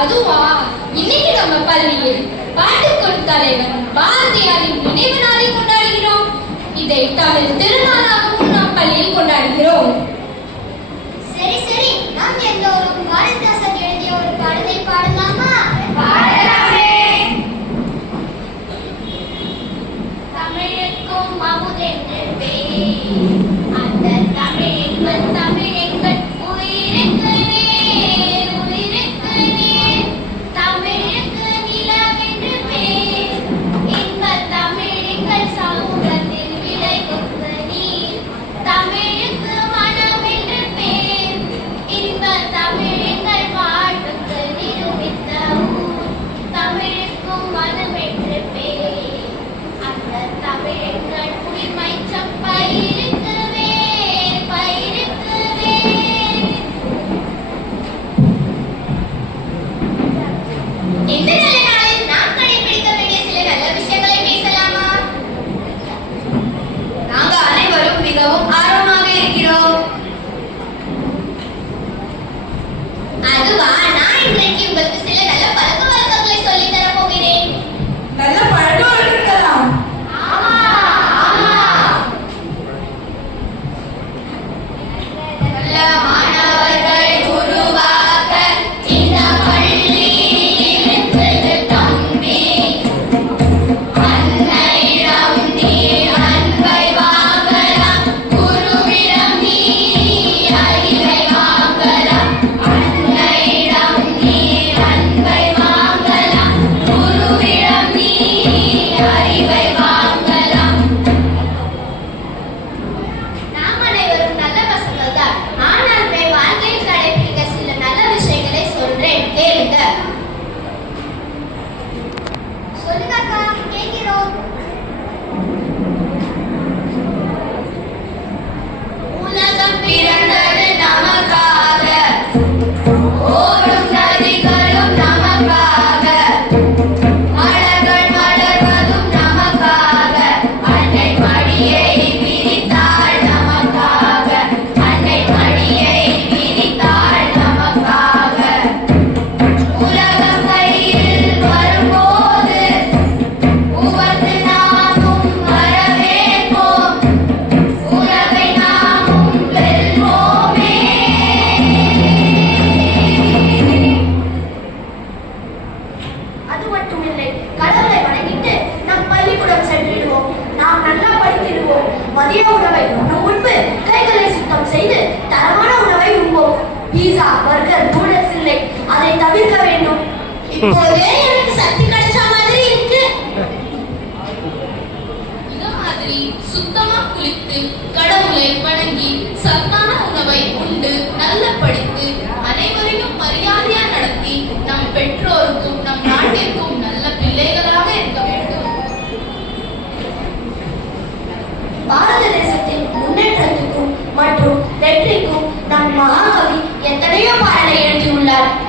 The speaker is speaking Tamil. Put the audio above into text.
அதுவா? இன்னைக்கு நம்ம பள்ளியில் பாட்டுக்கொள் தலைவர் பாரதியாரின் நினைவு நாளை கொண்டாடுகிறோம். இதை தமிழ் திருநாளாகவும் நாம் பள்ளியில் கொண்டாடுகிறோம். சரி சரி. நாம் எல்லோரும் பாரதிதாசன் எழுதிய ஒரு பாடலை பாடலாமா? பாடலாமே. தமிழுக்கும் அமுதென்று அந்த தமிழின் தமிழ் thank you. சுத்தமா சத்தான உணவை உண்டு மரியாதையா நடத்தி நம் பெற்றோருக்கும் நம் நாட்டிற்கும் நல்ல பிள்ளைகளாக இருக்க வேண்டும். பாரத முன்னேற்றத்துக்கும் மற்றும் வெற்றிக்கும் எத்தனையோ பாடலை எழுதியுள்ளார்.